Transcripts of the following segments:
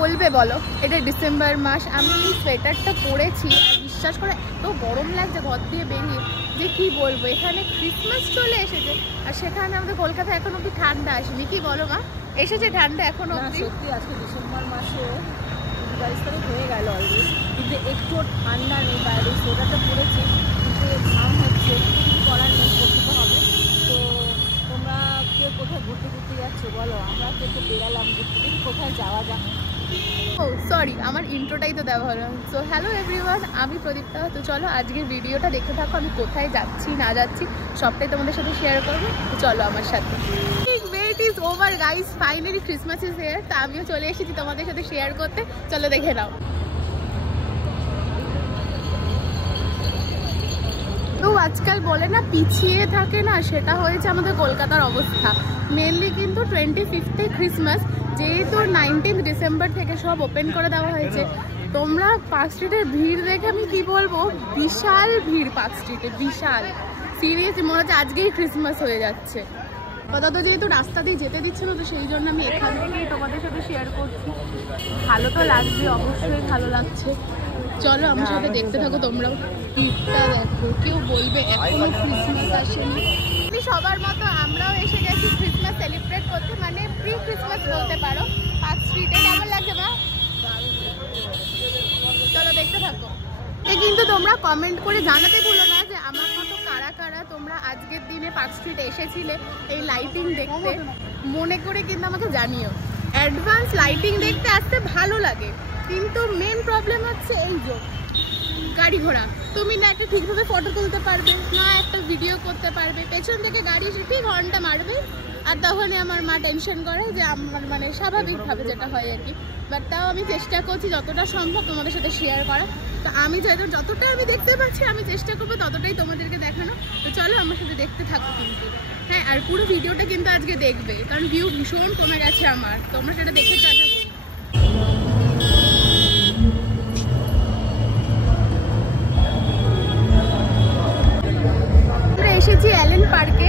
বলবে বলো, এটা ডিসেম্বর মাস, আমি এই সোয়েটারটা পরেছি আর বিশ্বাস করে এত গরম লাগছে ঘর দিয়ে বেরিয়ে যে কি বলবো। এখানে ক্রিসমাস চলে এসেছে আর সেখানে আমাদের কলকাতায় এখন অব্দি ঠান্ডা আসেনি, কি বলো মা? এসেছে ঠান্ডা এখন অব্দি? সত্যি আজকে ডিসেম্বর মাসে 22 তারিখ হয়ে গেল অলরেডি, কিন্তু একটু ঠান্ডা নেই। বাইরে সোয়েটারটা পরেছি কিন্তু ঘাম হচ্ছে, কিছু করার নেই, করতে তো হবে। তো তোমরা কেউ কোথায় ঘুরতে ঘুরতে যাচ্ছো বলো? আমরা কেউ বেরালাম ঘুরতে, দেখি কোথায় যাওয়া যাক। ও সরি, আমার ইন্ট্রোটাই তো দেওয়া হলো। সো হ্যালো এভরিওয়ান, আমি প্রদীপ্তা। তো চলো আজকের ভিডিওটা দেখতে থাকো, আমি কোথায় যাচ্ছি না যাচ্ছি সবটাই তোমাদের সাথে শেয়ার করবো। তো চলো আমার সাথে। Wait is over guys, finally Christmas is here. তো আমিও চলে এসেছি তোমাদের সাথে শেয়ার করতে, চলো দেখে নাও। তো আজকাল বলে না পিছিয়ে থাকে না, সেটা হয়েছে আমাদের কলকাতার অবস্থা। মেনলি কিন্তু 25th ক্রিসমাস, যেহেতু 19 ডিসেম্বর থেকে সব ওপেন করে দেওয়া হয়েছে। তোমরা পার্ক স্ট্রিটের ভিড় দেখে আমি কি বলবো, বিশাল ভিড় পার্ক স্ট্রিটে, বিশাল। সিরিয়াসলি মনে হচ্ছে আজকেই ক্রিসমাস হয়ে যাচ্ছে। কথা তো যেহেতু রাস্তা দিয়ে যেতে দিচ্ছে না, তো সেই জন্য আমি এখান থেকেই তোমাদের সাথে শেয়ার করছি। ভালো তো লাগছে, অবশ্যই ভালো লাগছে। চলো আমার সাথে দেখতে থাকো তোমরাও। টিপটা দেখো, কেউ বলবে এখনো ক্রিসমাস আসেনি। সবার মতো আমরাও এসে গেছি ক্রিসমাস সেলিব্রেট করতে, মানে প্রি ক্রিসমাস বলতে পারো। পার্ক স্ট্রিটে কেমন লাগছে মা? চলো দেখতে থাকো। কিন্তু তোমরা কমেন্ট করে জানাতে ভুলো না যে আমার মতো কারা কারা তোমরা আজকের দিনে পার্ক স্ট্রিটে এসেছিলে এই লাইটিং দেখতে। মনে করে কিন্তু আমাকে জানিও। অ্যাডভান্স লাইটিং দেখতে আসতে ভালো লাগে, কিন্তু মেন প্রবলেম হচ্ছে এই যে গাড়ি ঘোড়া। তুমি না একটা ঠিকভাবে ফটো তুলতে পারবে না, একটা ভিডিও করতে পারবে, পেছন থেকে গাড়ি এসে ঠিক হর্নটা মারবে। আর তখন আমার মা টেনশন করে যে আমার মানে স্বাভাবিকভাবে যেটা হয় আর কি। বাট তাও আমি চেষ্টা করছি যতটা সম্ভব তোমাদের সাথে শেয়ার করা। তো আমি যতটা আমি দেখতে পাচ্ছি আমি চেষ্টা করবো ততটাই তোমাদেরকে দেখানো। তো চলো আমার সাথে দেখতে থাকো কিন্তু। হ্যাঁ, আর পুরো ভিডিওটা কিন্তু আজকে দেখবে, কারণ ভিউ ভীষণ কমে গেছে আমার। তোমরা সেটা দেখতে চাইছো। এসেছি অ্যালেন পার্কে।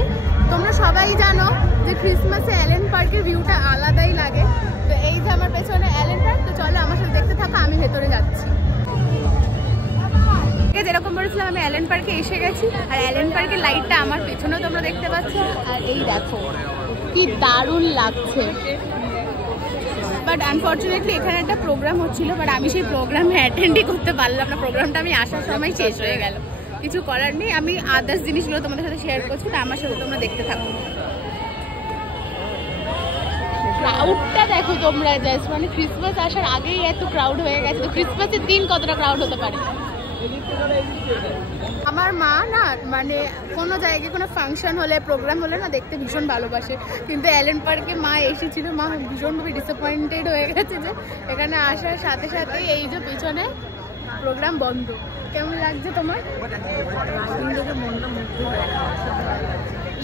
তোমরা সবাই জানো যে ক্রিসমাসে অ্যালেন পার্কের ভিউটা আলাদাই লাগে। তো এই যে আমার পেছনে অ্যালেন পার্ক। তো চলো আমার সাথে দেখতে থাকো, আমি ভেতরে যাচ্ছি। যেরকম বলেছিলাম আমি অ্যালেন পার্কে এসে গেছি, আর অ্যালেন পার্কের লাইটটা আমার পেছনেও তোমরা দেখতে পাচ্ছ। আর এই দেখো কি দারুণ লাগছে। বাট আনফর্চুনেটলি এখানে একটা প্রোগ্রাম হচ্ছিল, বাট আমি সেই প্রোগ্রামে অ্যাটেন্ডই করতে পারলাম না। প্রোগ্রামটা আমি আসার সময় শেষ হয়ে গেল। কিছু করার নেই, আমি আদার্স জিনিসগুলো তোমাদের সাথে শেয়ার করছি। তো আমার সাথে তোমরা দেখতে থাকো। ক্রাউডটা দেখো তোমরা, জাস্ট মানে ক্রিসমাস আসার আগেই এত ক্রাউড হয়ে গেছে। তো ক্রিসমাসের দিন কতটা ক্রাউড হতে পারে। আমার মা না মানে কোনো জায়গায় কোনো ফাংশন হলে প্রোগ্রাম হলে না দেখতে ভীষণ ভালোবাসে, কিন্তু অ্যালেন পার্কে মা এসেছিল, মা ভীষণভাবে ডিসঅ্যাপয়েন্টেড হয়ে গেছে যে এখানে আসার সাথে সাথে এই যে পিছনে প্রোগ্রাম বন্ধ। কেমন লাগছে তোমার?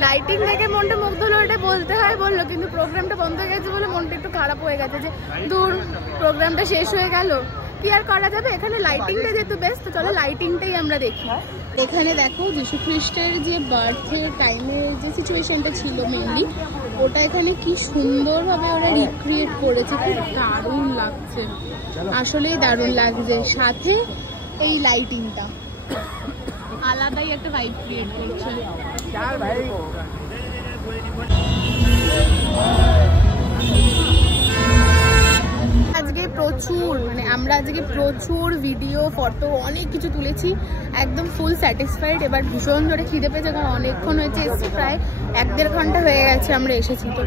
লাইটিং দেখে মনটা মুগ্ধ হলো, এটা বলতে হয় বললো, কিন্তু প্রোগ্রামটা বন্ধ হয়ে গেছে বলে মনটা একটু খারাপ হয়ে গেছে যে দূর প্রোগ্রামটা শেষ হয়ে গেল। কি আর করা যাবে, এখানে লাইটিংটা যেহেতু বেস্ট, তো চলো লাইটিংটাই আমরা দেখি। এখানে দেখো যীশু খ্রিস্টের যে বার্থের টাইমের যে সিচুয়েশনটা ছিল মেনলি, ওটা এখানে কি সুন্দরভাবে ওরা রিক্রিয়েট করেছে। খুব দারুণ লাগছে, আসলেই দারুণ লাগছে। সাথে এই লাইটিংটা আলাদাই একটা ভাইব ক্রিয়েট করছে। আজকে প্রচুর মানে আমরা আজকে প্রচুর ভিডিও ফটো অনেক কিছু তুলেছি, একদম ফুল স্যাটিসফাইড। এবার ভীষণ জোরে খিদে পেয়েছে, কারণ অনেকক্ষণ হয়েছে এসে, প্রায় 1-1.5 ঘন্টা হয়ে গেছে আমরা এসেছি। তো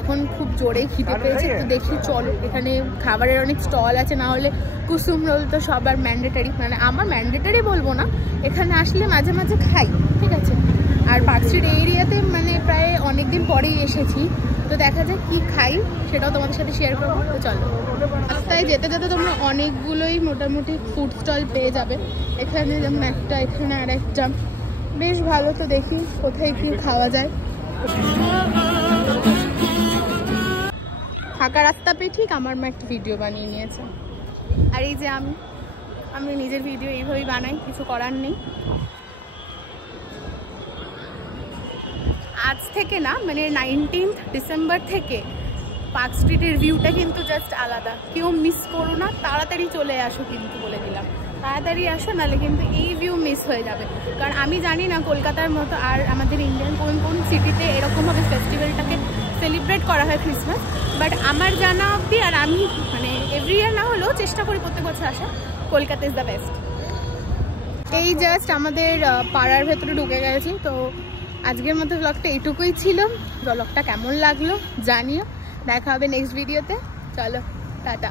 এখন খুব জোরে খিদে পেয়েছে। তো দেখি চলো, এখানে খাবারের অনেক স্টল আছে, না হলে কুসুম রোল তো সবার ম্যান্ডেটারি, মানে আমার ম্যান্ডেটারি বলবো না, এখানে আসলে মাঝে মাঝে খাই, ঠিক আছে। আর পার্ক স্ট্রিট এরিয়াতে মানে প্রায় অনেকদিন পরেই এসেছি, তো দেখা যায় কি খাই সেটাও তোমাদের সাথে শেয়ার করবো। তো চলো, রাস্তায় যেতে যেতে তোমরা অনেকগুলোই মোটামুটি ফুড স্টল পেয়ে যাবে। এখানে যেমন একটা, এখানে আর একটা, বেশ ভালো। তো দেখি কোথায় কি খাওয়া যায়। ফাঁকা রাস্তা পেয়ে ঠিক আমার মা একটা ভিডিও বানিয়ে নিয়েছে। আর এই যে আমি নিজের ভিডিও এইভাবেই বানাই, কিছু করার নেই। আজ থেকে না, মানে 19 ডিসেম্বর থেকে পার্ক স্ট্রিটের ভিউটা কিন্তু জাস্ট আলাদা, কেউ মিস করো না, তাড়াতাড়ি চলে আসো কিন্তু বলে দিলাম, তাড়াতাড়ি আসো, নাহলে কিন্তু এই ভিউ মিস হয়ে যাবে। কারণ আমি জানি না কলকাতার মতো আর আমাদের ইন্ডিয়ান কোন কোন সিটিতে এরকমভাবে ফেস্টিভ্যালটাকে সেলিব্রেট করা হয় ক্রিসমাস, বাট আমার জানা অবধি, আর আমি মানে এভরি ইয়ার না হলেও চেষ্টা করি প্রত্যেক বছর আসা, কলকাতা ইজ দ্য বেস্ট। এই জাস্ট আমাদের পাড়ার ভেতরে ঢুকে গেছি। তো আজকের মতো ব্লগটা এইটুকুই ছিল। ব্লগটা কেমন লাগলো জানিও, দেখা হবে নেক্সট ভিডিওতে। চলো টাটা।